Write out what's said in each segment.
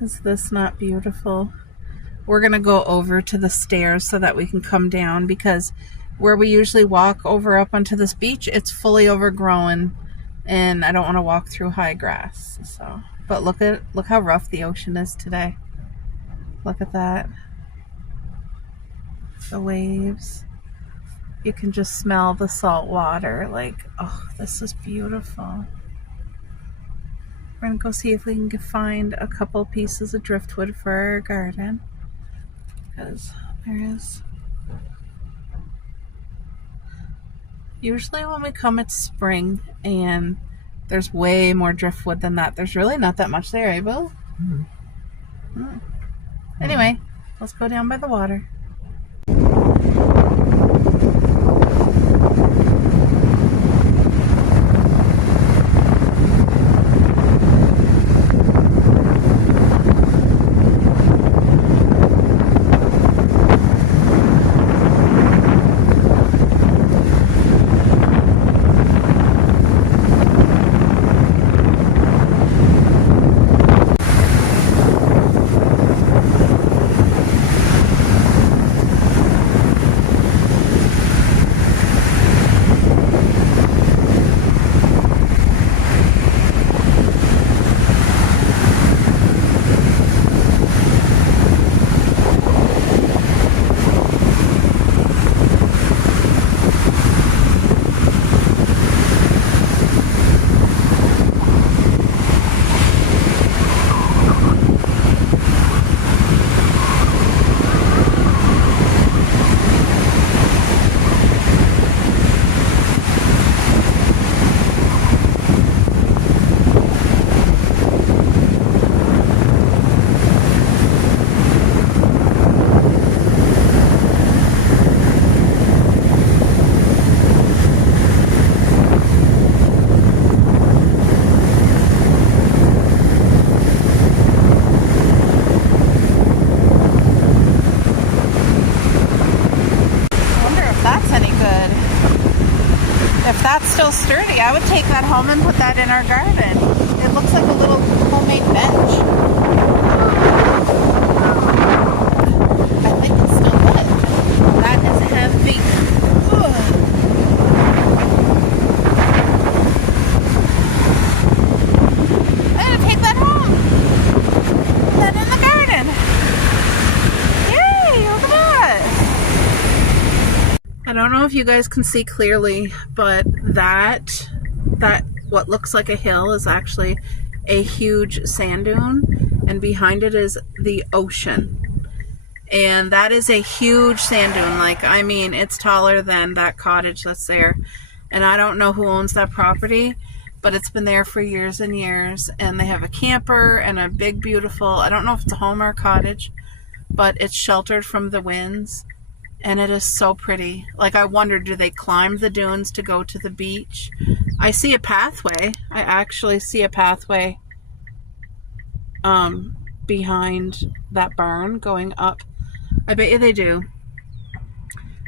Is this not beautiful? We're gonna go over to the stairs so that we can come down, because where we usually walk over up onto this beach, it's fully overgrown and I don't want to walk through high grass. So, but look how rough the ocean is today. Look at that. The waves. You can just smell the salt water. Like, oh, this is beautiful. We're gonna go see if we can find a couple pieces of driftwood for our garden, because there is. Usually when we come, it's spring and there's way more driftwood than that. There's really not that much there, eh, Bill? Mm. Anyway, let's go down by the water. If that's still sturdy, I would take that home and put that in our garden. It looks like a little homemade bench. I think it's still good. That is heavy. I'm gonna take that home. Put that in the garden. Yay, look at that. I don't know if you guys can see clearly, but that what looks like a hill is actually a huge sand dune, and behind it is the ocean. And that is a huge sand dune. Like, I mean, it's taller than that cottage that's there. And I don't know who owns that property, but it's been there for years and years. And they have a camper and a big, beautiful, I don't know if it's a home or a cottage, but it's sheltered from the winds. And it is so pretty. Like, I wonder, do they climb the dunes to go to the beach? I see a pathway. I actually see a pathway behind that barn going up. I bet you they do.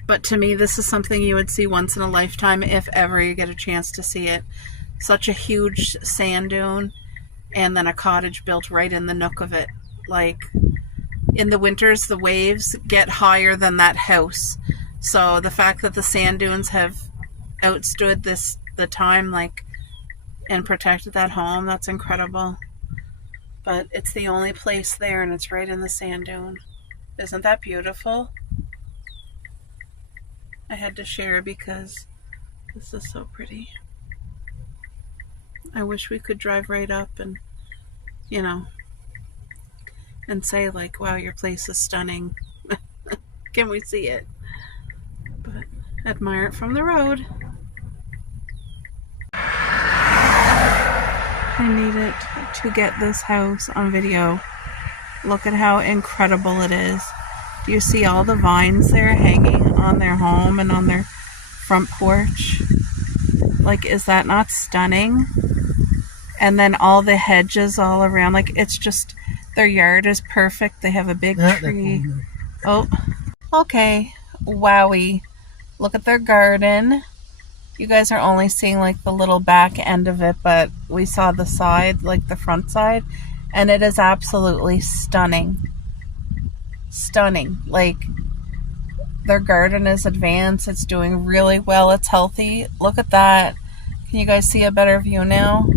But to me, this is something you would see once in a lifetime, if ever you get a chance to see it. Such a huge sand dune, and then a cottage built right in the nook of it. Like, in the winters, the waves get higher than that house. So the fact that the sand dunes have outstood the time, like, and protected that home, that's incredible. But it's the only place there, and it's right in the sand dune. Isn't that beautiful? I had to share because this is so pretty. I wish we could drive right up and, you know, and say, like, wow, your place is stunning. Can we see it? But admire it from the road. I needed to get this house on video. Look at how incredible it is. Do you see all the vines there hanging on their home and on their front porch? Like, is that not stunning? And then all the hedges all around. Like, it's just, their yard is perfect. They have a big tree. Oh, okay. Wowie. Look at their garden. You guys are only seeing like the little back end of it, but we saw the side, like the front side, and it is absolutely stunning. Stunning. Like, their garden is advanced. It's doing really well. It's healthy. Look at that. Can you guys see a better view now?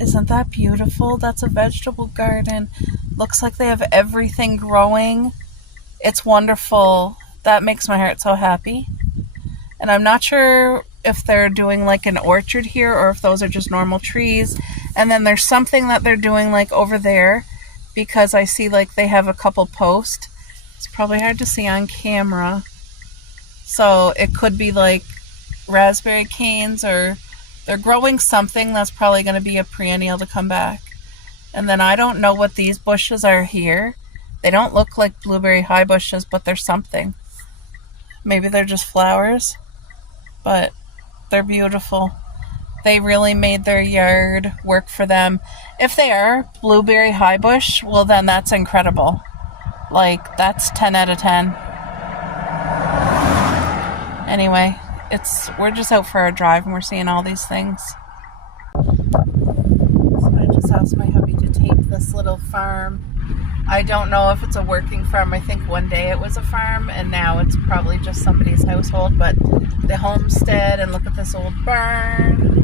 Isn't that beautiful? That's a vegetable garden. Looks like they have everything growing. It's wonderful. That makes my heart so happy. And I'm not sure if they're doing like an orchard here or if those are just normal trees. And then there's something that they're doing like over there, because I see like they have a couple posts. It's probably hard to see on camera. So it could be like raspberry canes, or they're growing something that's probably going to be a perennial to come back. And then I don't know what these bushes are here. They don't look like blueberry high bushes, but they're something. Maybe they're just flowers, but they're beautiful. They really made their yard work for them. If they are blueberry high bush, well then that's incredible. Like, that's 10 out of 10. Anyway, we're just out for a drive and we're seeing all these things. So I just asked my hubby to tape this little farm. I don't know if it's a working farm. I think one day it was a farm and now it's probably just somebody's household. But the homestead, and look at this old barn.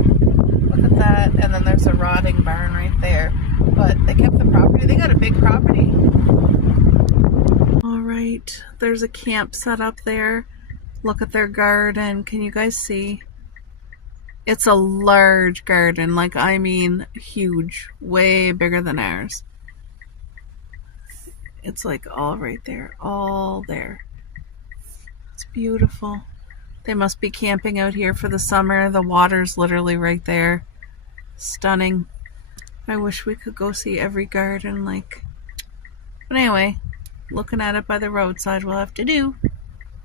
Look at that. And then there's a rotting barn right there. But they kept the property. They got a big property. All right. There's a camp set up there. Look at their garden. Can you guys see? It's a large garden. Like, I mean, huge. Way bigger than ours. It's like all right there. All there. It's beautiful. They must be camping out here for the summer. The water's literally right there. Stunning. I wish we could go see every garden, like. But anyway, looking at it by the roadside we'll have to do.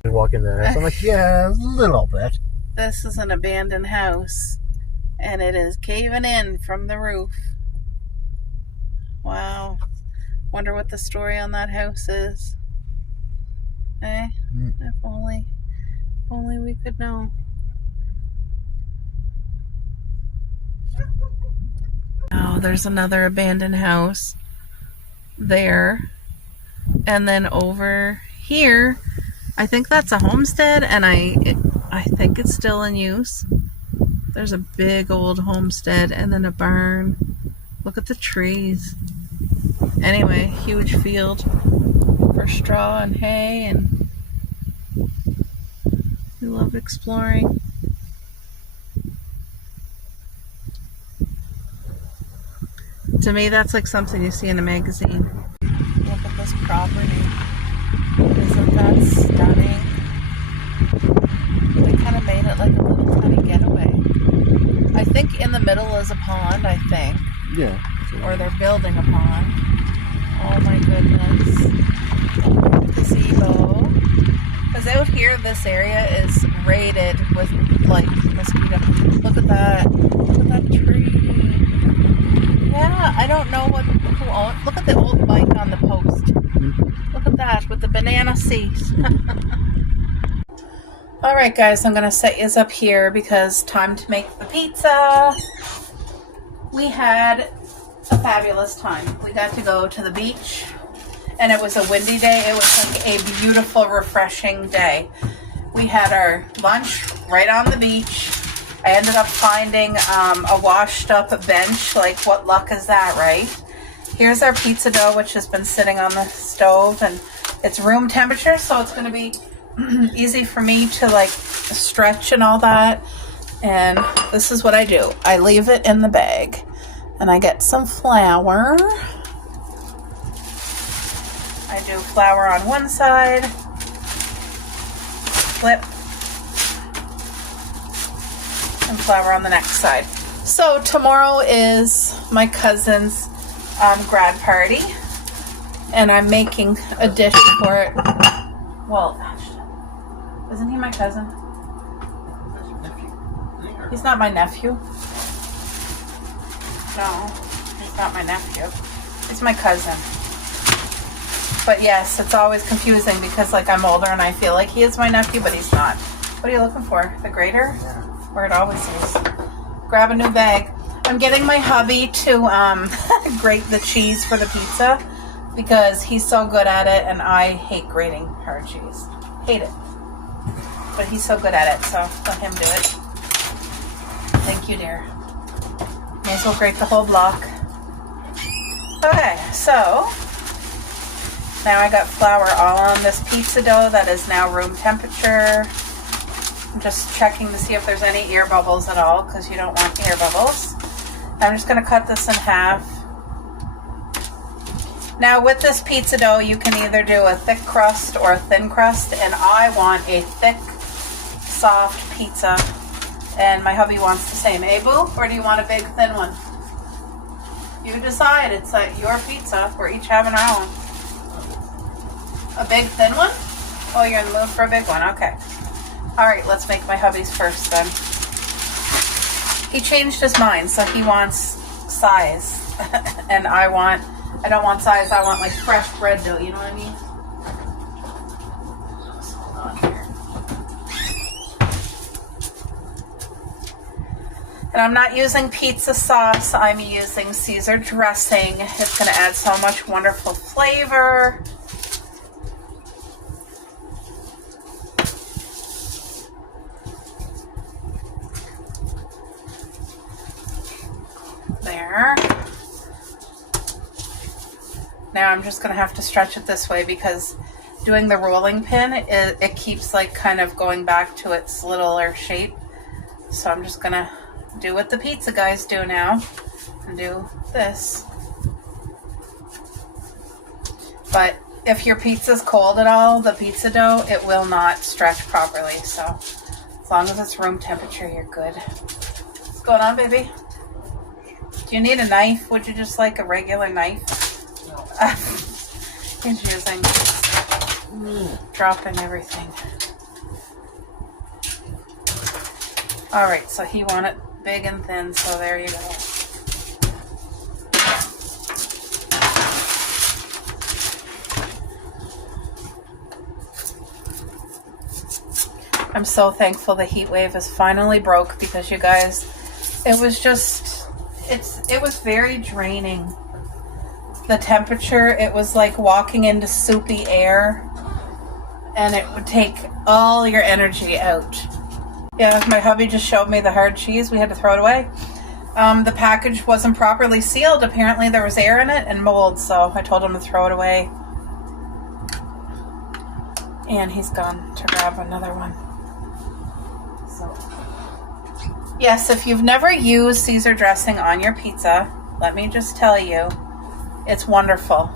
We walk in the house. I'm like, yeah, a little bit. This is an abandoned house, and it is caving in from the roof. Wow. Wonder what the story on that house is. Eh? If only we could know. Oh, there's another abandoned house there. And then over here, I think that's a homestead, and I think it's still in use. There's a big old homestead and then a barn. Look at the trees. Anyway, huge field for straw and hay, and we love exploring. To me, that's like something you see in a magazine. Look at this property. Isn't that stunning? They kind of made it like a little tiny getaway. I think in the middle is a pond, I think. Yeah. Or they're building a pond. Oh my goodness. Gazebo. Because out here, this area is raided with, like, mosquito. Look at that. Look at that tree. Yeah, I don't know who owns. Look at the old bike on the post. Look at that with the banana seat. All right, guys, I'm going to set you up here because time to make the pizza. We had a fabulous time. We got to go to the beach, and it was a windy day. It was like a beautiful, refreshing day. We had our lunch right on the beach. I ended up finding a washed up bench. Like, what luck is that, right? Here's our pizza dough, which has been sitting on the stove, and it's room temperature, so it's going to be easy for me to like stretch and all that. And this is what I do. I leave it in the bag, and I get some flour. I do flour on one side, flip, and flour on the next side. So tomorrow is my cousin's grad party, and I'm making a dish for it. Well, isn't he my cousin? He's not my nephew. No, he's not my nephew. He's my cousin. But yes, it's always confusing because like I'm older and I feel like he is my nephew, but he's not. What are you looking for? The grater? Yeah. Where it always is. Grab a new bag. I'm getting my hubby to grate the cheese for the pizza because he's so good at it, and I hate grating hard cheese. Hate it. But he's so good at it, so let him do it. Thank you, dear. May as well grate the whole block. Okay, so now I got flour all on this pizza dough that is now room temperature. I'm just checking to see if there's any air bubbles at all, because you don't want air bubbles. I'm just going to cut this in half. Now with this pizza dough, you can either do a thick crust or a thin crust, and I want a thick, soft pizza, and my hubby wants the same. Eh, boo? Or do you want a big, thin one? You decide. It's your pizza. We're each having our own. A big, thin one? Oh, you're in the mood for a big one. Okay. All right, let's make my hubby's first then. He changed his mind, so he wants size. And I don't want size, I want like fresh bread dough, you know what I mean? Just hold on here. And I'm not using pizza sauce, I'm using Caesar dressing. It's going to add so much wonderful flavor. There. Now I'm just going to have to stretch it this way because doing the rolling pin, it keeps like kind of going back to its littler shape. So I'm just going to do what the pizza guys do now and do this. But if your pizza's cold at all, the pizza dough, it will not stretch properly. So as long as it's room temperature, you're good. What's going on, baby? Do you need a knife? Would you just like a regular knife? He's using, dropping everything. Alright, so he wanted big and thin, so there you go. I'm so thankful the heat wave is finally broke because you guys, it was very draining. The temperature, it was like walking into soupy air, and it would take all your energy out. Yeah, my hubby just showed me the hard cheese. We had to throw it away. The package wasn't properly sealed. Apparently there was air in it and mold, so I told him to throw it away. And he's gone to grab another one. So, yes, if you've never used Caesar dressing on your pizza, let me just tell you, it's wonderful.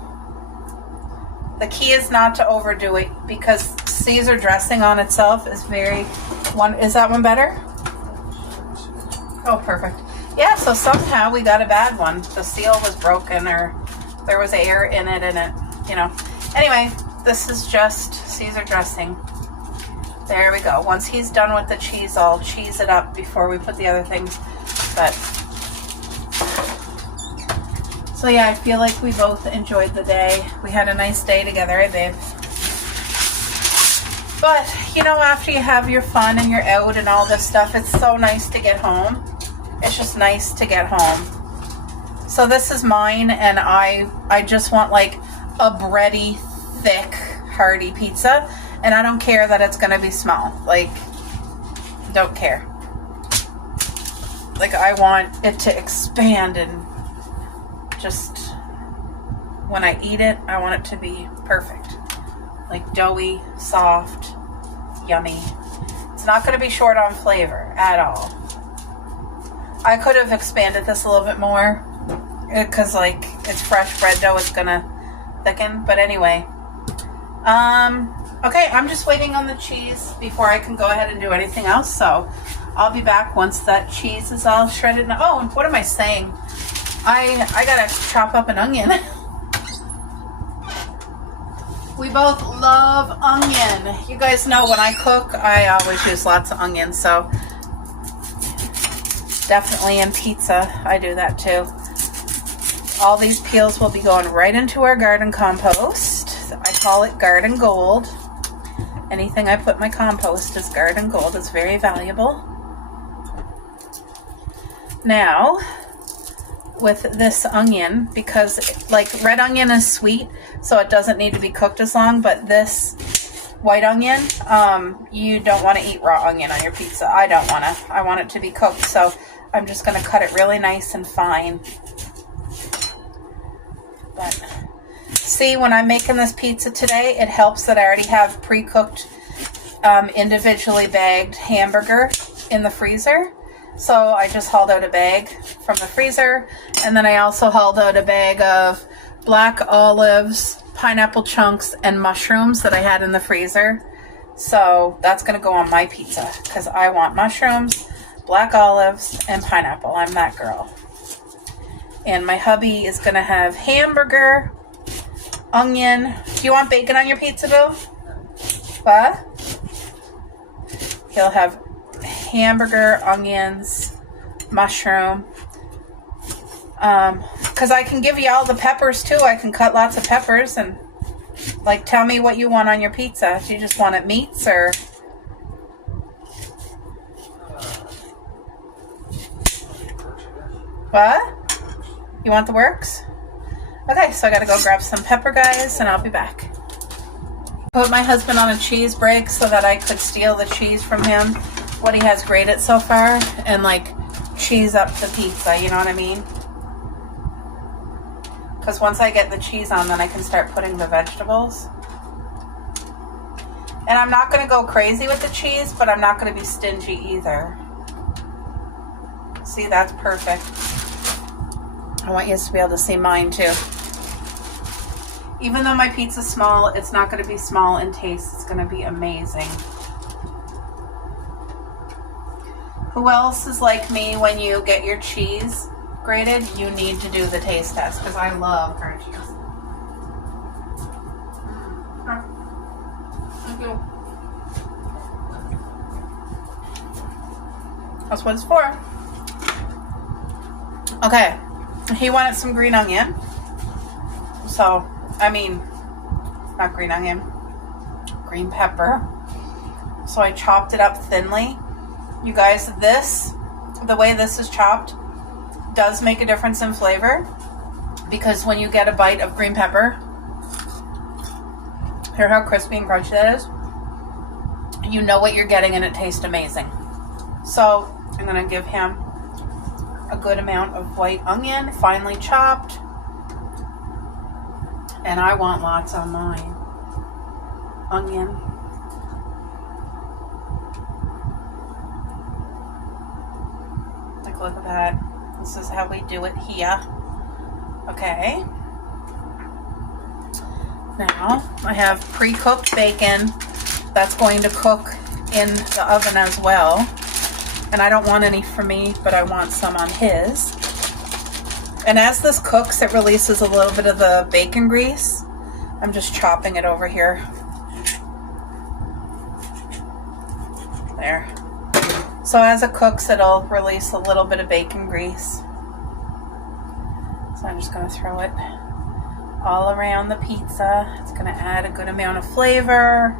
The key is not to overdo it because Caesar dressing on itself is is that one better? Oh, perfect. Yeah, so somehow we got a bad one. The seal was broken or there was air in it and Anyway, this is just Caesar dressing. There we go. Once he's done with the cheese, I'll cheese it up before we put the other things. So yeah, I feel like we both enjoyed the day. We had a nice day together, eh, babe? But, after you have your fun and you're out and all this stuff, it's so nice to get home. It's just nice to get home. So this is mine, and I just want like a bready, thick, hearty pizza. And I don't care that it's going to be small. Like, don't care. Like, I want it to expand and just, when I eat it, I want it to be perfect. Like doughy, soft, yummy. It's not going to be short on flavor at all. I could have expanded this a little bit more because like it's fresh bread dough, it's going to thicken. But anyway, okay, I'm just waiting on the cheese before I can go ahead and do anything else. So I'll be back once that cheese is all shredded. Oh, and what am I saying? I gotta chop up an onion. We both love onion. You guys know when I cook, I always use lots of onion. So definitely in pizza, I do that too. All these peels will be going right into our garden compost. I call it garden gold. Anything I put in my compost is garden gold. It's very valuable. Now, with this onion because like red onion is sweet, so it doesn't need to be cooked as long, but this white onion, you don't want to eat raw onion on your pizza. I don't want to. I want it to be cooked, so I'm just going to cut it really nice and fine. But see, when I'm making this pizza today, it helps that I already have pre-cooked, individually bagged hamburger in the freezer. So I just hauled out a bag from the freezer, and then I also hauled out a bag of black olives, pineapple chunks, and mushrooms that I had in the freezer. So that's going to go on my pizza because I want mushrooms, black olives, and pineapple. I'm that girl. And my hubby is going to have hamburger, onion. Do you want bacon on your pizza, Bill? What? He'll have hamburger, onions, mushroom. Because I can give you all the peppers too. I can cut lots of peppers and like tell me what you want on your pizza. Do you just want it meats or? What? You want the works? Okay, so I gotta go grab some pepper, guys, and I'll be back. Put my husband on a cheese break so that I could steal the cheese from him, what he has grated so far, and like cheese up the pizza, you know what I mean? Because once I get the cheese on, then I can start putting the vegetables. And I'm not gonna go crazy with the cheese, but I'm not gonna be stingy either. See, that's perfect. I want you to be able to see mine too. Even though my pizza's small, it's not going to be small in taste. It's going to be amazing. Who else is like me when you get your cheese grated? You need to do the taste test because I love curd cheese. Thank you. That's what it's for. Okay. He wanted some green onion. So, I mean, not green onion, green pepper. So I chopped it up thinly. You guys, the way this is chopped does make a difference in flavor because when you get a bite of green pepper, hear how crispy and crunchy that is? You know what you're getting and it tastes amazing. So I'm going to give him a good amount of white onion, finely chopped. And I want lots on mine. Onion. Like, look at that. This is how we do it here. Okay. Now, I have pre-cooked bacon that's going to cook in the oven as well. And I don't want any for me, but I want some on his. And as this cooks, it releases a little bit of the bacon grease. I'm just chopping it over here. There. So as it cooks, it'll release a little bit of bacon grease. So I'm just going to throw it all around the pizza. It's going to add a good amount of flavor.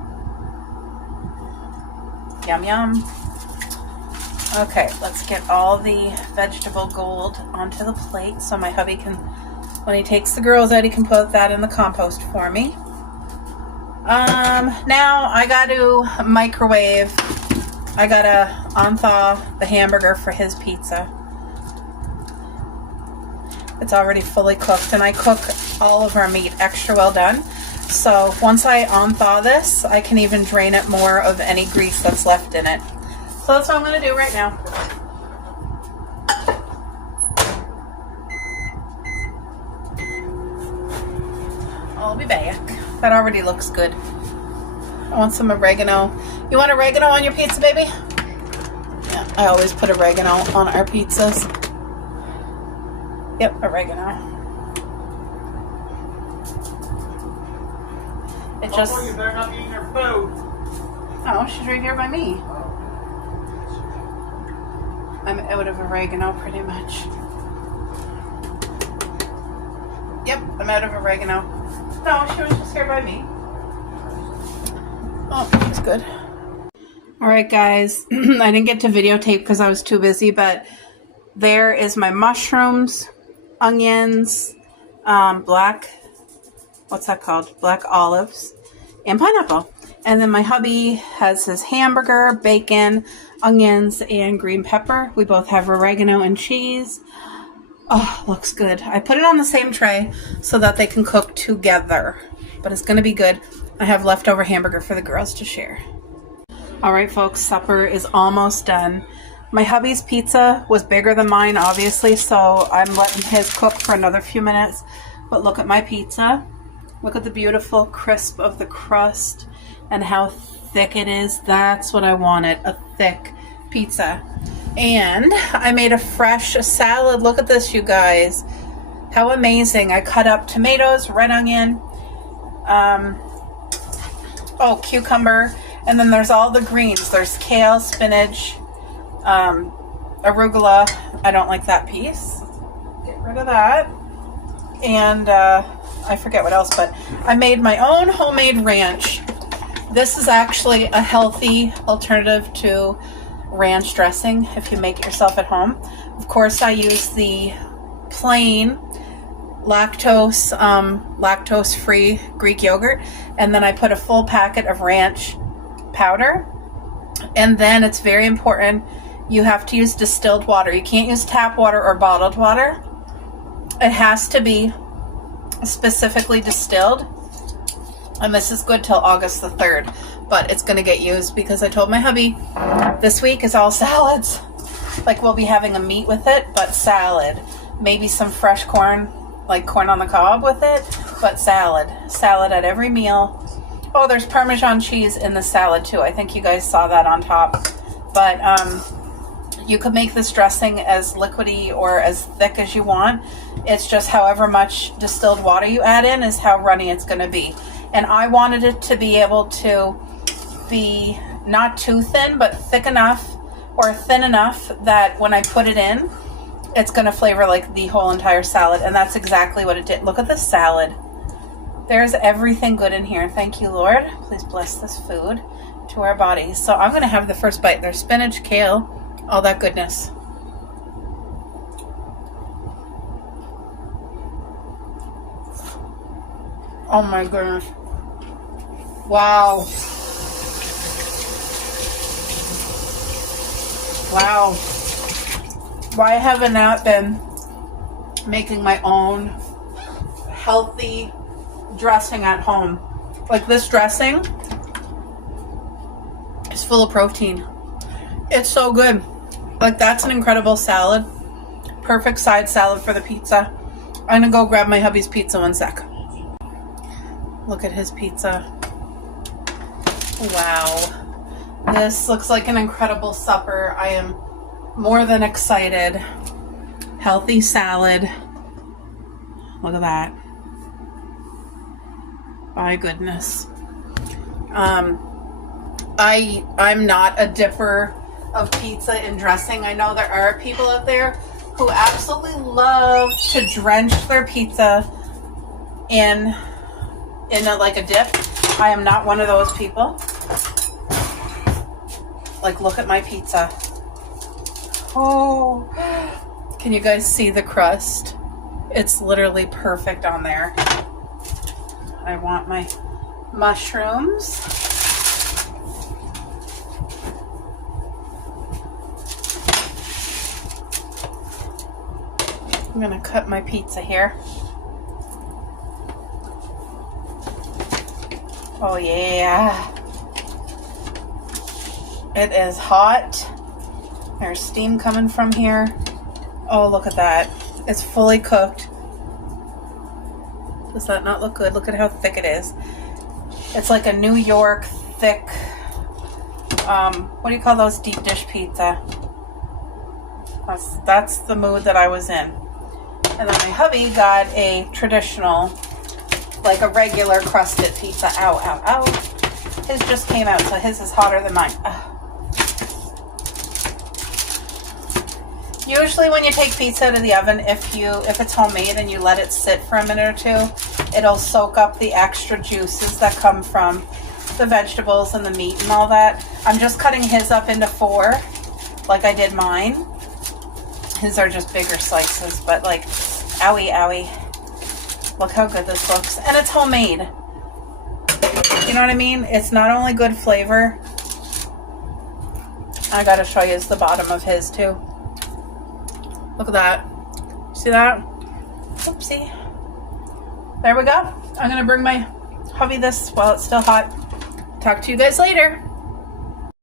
Yum, yum. Okay, let's get all the vegetable gold onto the plate so my hubby can, when he takes the girls out, he can put that in the compost for me. Now I got to microwave. I got to unthaw the hamburger for his pizza. It's already fully cooked, and I cook all of our meat extra well done. So once I unthaw this, I can even drain it more of any grease that's left in it. So that's what I'm going to do right now. I'll be back. That already looks good. I want some oregano. You want oregano on your pizza, baby? Yeah, I always put oregano on our pizzas. Yep, oregano. It just... You better not be eating her food. Oh, she's right here by me. I'm out of oregano pretty much. Yep, I'm out of oregano. No, she was just here by me. Oh, she's good. Alright guys, I didn't get to videotape because I was too busy, but there is my mushrooms, onions, what's that called? Black olives, and pineapple. And then my hubby has his hamburger, bacon, onions, and green pepper. We both have oregano and cheese. Oh, looks good. I put it on the same tray so that they can cook together, but it's going to be good. I have leftover hamburger for the girls to share. All right, folks, supper is almost done. My hubby's pizza was bigger than mine, obviously, so I'm letting his cook for another few minutes. But look at my pizza. Look at the beautiful crisp of the crust and how thick it is. That's what I wanted, a thick pizza. And I made a fresh salad. Look at this, you guys. How amazing. I cut up tomatoes, red onion, cucumber, and then there's all the greens. There's kale, spinach, arugula. I don't like that piece. Get rid of that. And I forget what else, but I made my own homemade ranch. This is actually a healthy alternative to ranch dressing if you make it yourself at home. Of course, I use the plain lactose-free Greek yogurt, and then I put a full packet of ranch powder. And then it's very important, you have to use distilled water. You can't use tap water or bottled water. It has to be specifically distilled. And this is good till August the 3rd, but it's going to get used because I told my hubby this week is all salads. Like, we'll be having a meat with it, but salad. Maybe some fresh corn, like corn on the cob with it, but salad. Salad at every meal. Oh, there's Parmesan cheese in the salad too. I think you guys saw that on top. But you could make this dressing as liquidy or as thick as you want. It's just however much distilled water you add in is how runny it's going to be. And I wanted it to be able to be not too thin, but thick enough or thin enough that when I put it in, it's going to flavor like the whole entire salad. And that's exactly what it did. Look at this salad. There's everything good in here. Thank you, Lord. Please bless this food to our bodies. So I'm going to have the first bite. There's spinach, kale, all that goodness. Oh my goodness. Wow. Wow. Why haven't I been making my own healthy dressing at home? Like, this dressing is full of protein. It's so good. Like, that's an incredible salad. Perfect side salad for the pizza. I'm gonna go grab my hubby's pizza one sec. Look at his pizza. Wow. This looks like an incredible supper. I am more than excited. Healthy salad. Look at that. My goodness. I'm not a dipper of pizza in dressing. I know there are people out there who absolutely love to drench their pizza in like a dip. I am not one of those people. Like, look at my pizza. Oh, can you guys see the crust? It's literally perfect on there. I want my mushrooms. I'm gonna cut my pizza here. Oh yeah. It is hot. There's steam coming from here. Oh, look at that. It's fully cooked. Does that not look good? Look at how thick it is. It's like a New York thick, what do you call those deep dish pizza? That's the mood that I was in. And then my hubby got a traditional, like a regular crusted pizza. Ow, ow, ow. His just came out, so his is hotter than mine. Ugh. Usually when you take pizza out of the oven, if it's homemade and you let it sit for a minute or two, it'll soak up the extra juices that come from the vegetables and the meat and all that. I'm just cutting his up into 4, like I did mine. His are just bigger slices, but like, Owie, owie. Look how good this looks. And it's homemade. You know what I mean? It's not only good flavor. I gotta show you the bottom of his too. Look at that. See that? Oopsie. There we go. I'm gonna bring my hubby this while it's still hot. Talk to you guys later.